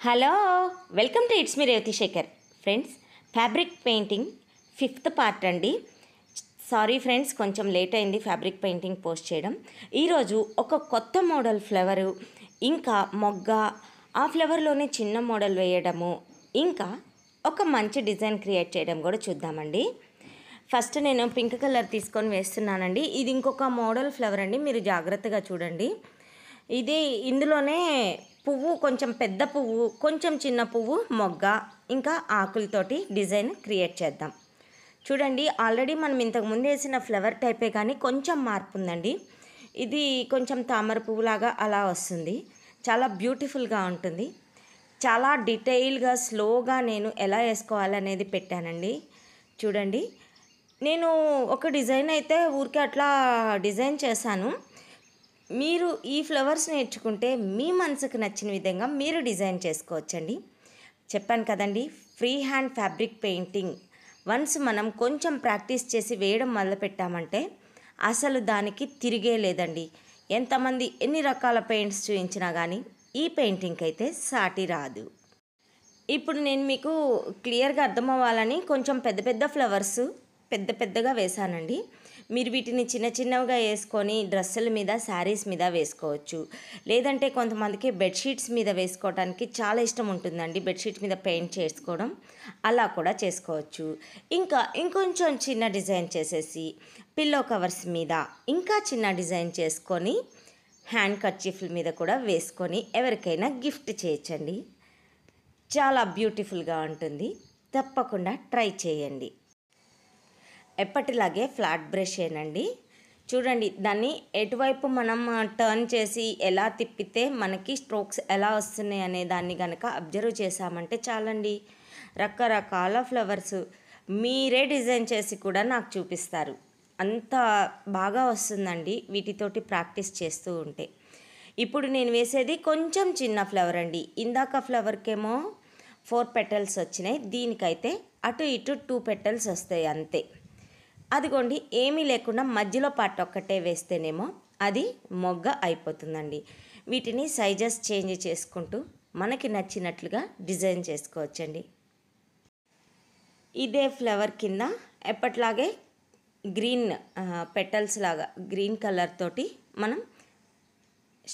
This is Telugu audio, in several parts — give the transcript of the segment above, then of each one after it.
Hello welcome to it's me Revathi Shekar friends. Fabric painting 5th part అండి. సారీ ఫ్రెండ్స్, కొంచెం లేట్ అయింది ఫ్యాబ్రిక్ పెయింటింగ్ పోస్ట్ చేయడం. ఈరోజు ఒక కొత్త మోడల్ ఫ్లవరు, ఇంకా మొగ్గ, ఆ ఫ్లవర్లోనే చిన్న మోడల్ వేయడము, ఇంకా ఒక మంచి డిజైన్ క్రియేట్ చేయడం కూడా చూద్దామండి. ఫస్ట్ నేను పింక్ కలర్ తీసుకొని వేస్తున్నానండి. ఇది ఇంకొక మోడల్ ఫ్లవర్ అండి, మీరు జాగ్రత్తగా చూడండి. ఇది ఇందులోనే పువ్వు, కొంచెం పెద్ద పువ్వు, కొంచెం చిన్న పువ్వు, మొగ్గ, ఇంకా ఆకులతోటి డిజైన్ క్రియేట్ చేద్దాం. చూడండి, ఆల్రెడీ మనం ఇంతకుముందు వేసిన ఫ్లవర్ టైపే కానీ కొంచెం మార్పు ఉందండి. ఇది కొంచెం తామర పువ్వులాగా అలా వస్తుంది. చాలా బ్యూటిఫుల్గా ఉంటుంది. చాలా డీటెయిల్గా స్లోగా నేను ఎలా వేసుకోవాలనేది పెట్టానండి. చూడండి, నేను ఒక డిజైన్ అయితే ఊరికే అట్లా డిజైన్ చేశాను. మీరు ఈ ఫ్లవర్స్ నేర్చుకుంటే మీ మనసుకు నచ్చిన విధంగా మీరు డిజైన్ చేసుకోవచ్చండి. చెప్పాను కదండి, free hand fabric painting once మనం కొంచెం ప్రాక్టీస్ చేసి వేయడం మొదలుపెట్టామంటే అసలు దానికి తిరిగే లేదండి. ఎంతమంది ఎన్ని రకాల పెయింట్స్ చూపించినా కానీ ఈ పెయింటింగ్కి అయితే సాటి రాదు. ఇప్పుడు నేను మీకు క్లియర్గా అర్థమవ్వాలని కొంచెం పెద్ద పెద్ద ఫ్లవర్స్ పెద్దగా వేశానండి. మీరు వీటిని చిన్న చిన్నవిగా వేసుకొని డ్రెస్సుల మీద, శారీస్ మీద వేసుకోవచ్చు. లేదంటే కొంతమందికి బెడ్షీట్స్ మీద వేసుకోవడానికి చాలా ఇష్టం ఉంటుందండి, బెడ్షీట్ మీద పెయింట్ చేసుకోవడం, అలా కూడా చేసుకోవచ్చు. ఇంకా ఇంకొంచెం చిన్న డిజైన్ చేసేసి పిల్లో కవర్స్ మీద ఇంకా చిన్న డిజైన్ చేసుకొని హ్యాండ్ కర్చీఫ్ల మీద కూడా వేసుకొని ఎవరికైనా గిఫ్ట్ చేయొచ్చండి. చాలా బ్యూటిఫుల్గా ఉంటుంది. తప్పకుండా ట్రై చేయండి. ఎప్పటిలాగే ఫ్లాట్ బ్రష్ ఏనండి. చూడండి, దాన్ని ఎటువైపు మనం టర్న్ చేసి ఎలా తిప్పితే మనకి స్ట్రోక్స్ ఎలా వస్తున్నాయి అనే దాన్ని కనుక అబ్జర్వ్ చేసామంటే చాలండి, రకరకాల ఫ్లవర్స్ మీరే డిజైన్ చేసి కూడా నాకు చూపిస్తారు. అంత బాగా వస్తుందండి వీటితోటి ప్రాక్టీస్ చేస్తూ ఉంటే. ఇప్పుడు నేను వేసేది కొంచెం చిన్న ఫ్లవర్ అండి. ఇందాక ఫ్లవర్కేమో 4 petals వచ్చినాయి, దీనికైతే అటు ఇటు 2 petals వస్తాయి అంతే. అదిగోండి, ఏమీ లేకుండా మధ్యలో పార్ట్ ఒక్కటే వేస్తేనేమో అది మొగ్గ అయిపోతుందండి. వీటిని సైజెస్ చేంజ్ చేసుకుంటూ మనకి నచ్చినట్లుగా డిజైన్ చేసుకోవచ్చండి. ఇదే ఫ్లవర్ కింద ఎప్పట్లాగే గ్రీన్ పెటల్స్ లాగా గ్రీన్ కలర్ తోటి మనం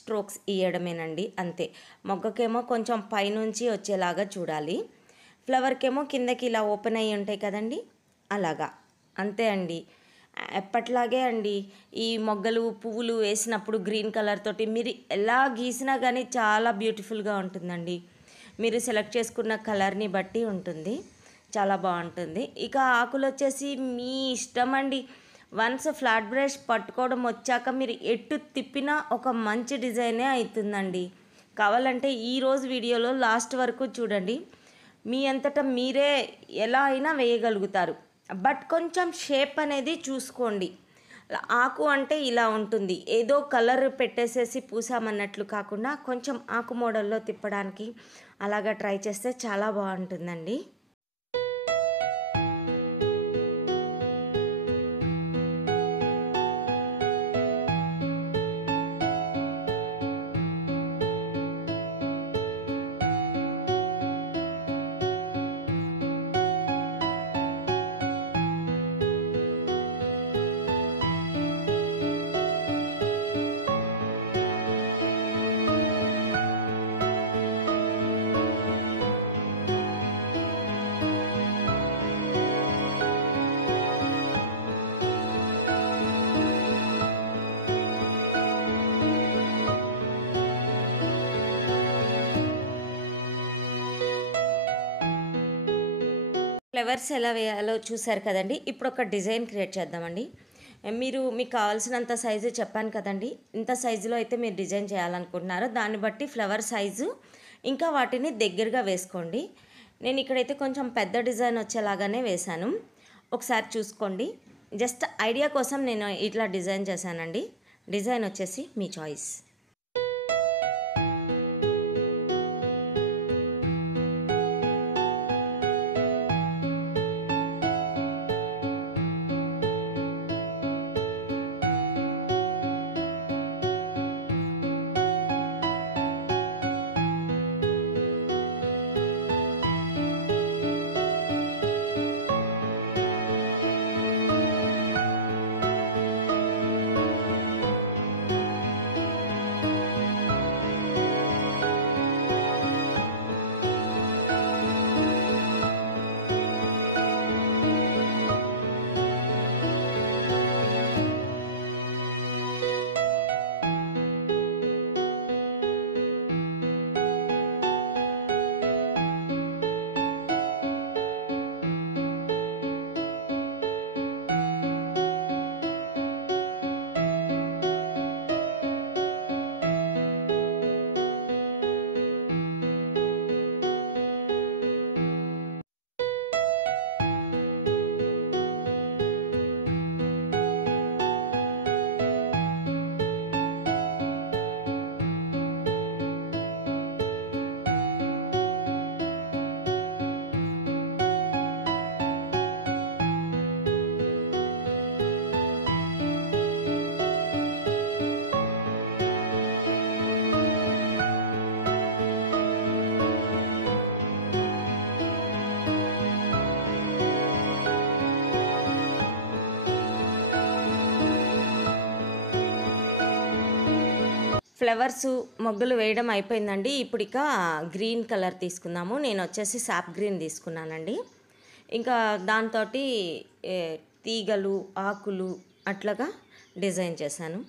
స్ట్రోక్స్ ఇవ్వడమేనండి, అంతే. మొగ్గకేమో కొంచెం పైనుంచి వచ్చేలాగా చూడాలి, ఫ్లవర్కేమో కిందకి ఇలా ఓపెన్ అయ్యి ఉంటాయి కదండి, అలాగా, అంతే అండి. ఎప్పట్లాగే అండి, ఈ మొగ్గలు పువ్వులు వేసినప్పుడు గ్రీన్ కలర్ తోటి మీరు ఎలా గీసినా కానీ చాలా బ్యూటిఫుల్గా ఉంటుందండి. మీరు సెలెక్ట్ చేసుకున్న కలర్ని బట్టి ఉంటుంది, చాలా బాగుంటుంది. ఇక ఆకులు వచ్చేసి మీ ఇష్టం అండి. వన్స్ ఫ్లాట్ బ్రష్ పట్టుకోవడం వచ్చాక మీరు ఎటు తిప్పినా ఒక మంచి డిజైనే అవుతుందండి. కావాలంటే ఈరోజు వీడియోలో లాస్ట్ వరకు చూడండి, మీ అంతటా మీరే ఎలా అయినా వేయగలుగుతారు. బట్ కొంచెం షేప్ అనేది చూసుకోండి. ఆకు అంటే ఇలా ఉంటుంది, ఏదో కలర్ పెట్టేసేసి పూసామన్నట్లు కాకుండా కొంచెం ఆకు మోడల్లో తిప్పడానికి అలాగా ట్రై చేస్తే చాలా బాగుంటుందండి. ఫ్లవర్స్ ఎలా వేయాలో చూసారు కదండి. ఇప్పుడు ఒక డిజైన్ క్రియేట్ చేద్దామండి. మీకు కావాల్సినంత సైజు చెప్పాను కదండి, ఇంత సైజులో అయితే మీరు డిజైన్ చేయాలనుకుంటున్నారో దాన్ని బట్టి ఫ్లవర్ సైజు ఇంకా వాటిని దగ్గరగా వేసుకోండి. నేను ఇక్కడైతే కొంచెం పెద్ద డిజైన్ వచ్చేలాగానే వేశాను, ఒకసారి చూసుకోండి. జస్ట్ ఐడియా కోసం నేను ఇట్లా డిజైన్ చేశానండి. డిజైన్ వచ్చేసి మీ చాయిస్. ఫ్లవర్స్ మొగ్గులు వేయడం అయిపోయిందండి. ఇప్పుడు ఇక గ్రీన్ కలర్ తీసుకుందాము. నేను వచ్చేసి సాప్ గ్రీన్ తీసుకున్నానండి. ఇంకా దాంతో తీగలు ఆకులు అట్లాగా డిజైన్ చేశాను.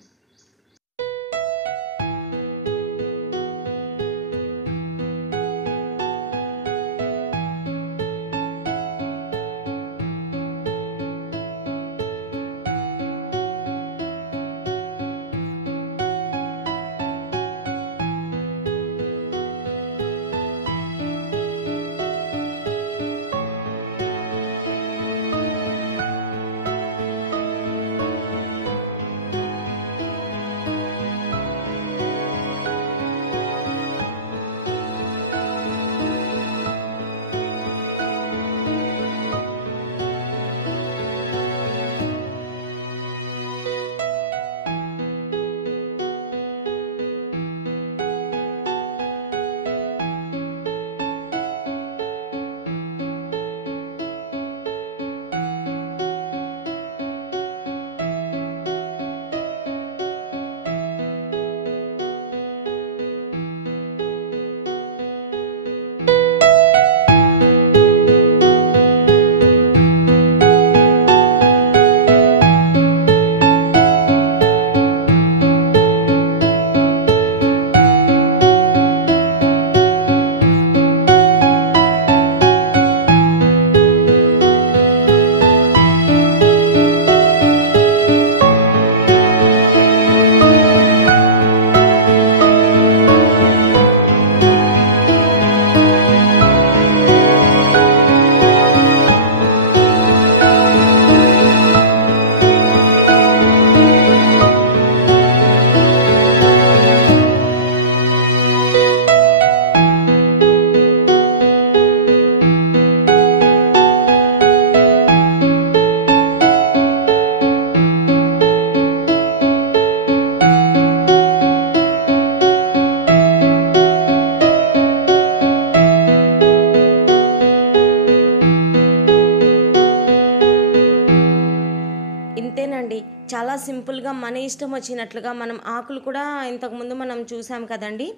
ఇంతేనండి. చాలా సింపుల్‌గా మన ఇష్టం వచ్చినట్లుగా మనం ఆకులు కూడా ఇంతకుముందు మనం చూసాం కదండీ.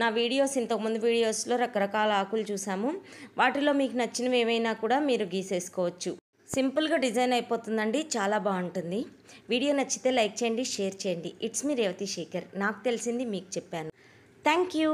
నా వీడియోస్ ఇంతకుముందు వీడియోస్‌లో రకరకాల ఆకులు చూసాము. వాటిలో మీకు నచ్చినవి ఏవైనా కూడా మీరు గీసేసుకోవచ్చు. సింపుల్‌గా డిజైన్ అయిపోతుందండి. చాలా బాగుంటుంది. వీడియో నచ్చితే లైక్ చేయండి, షేర్ చేయండి. It's me Revathi Shekar. నాకు తెలిసింది మీకు చెప్పాను. Thank you.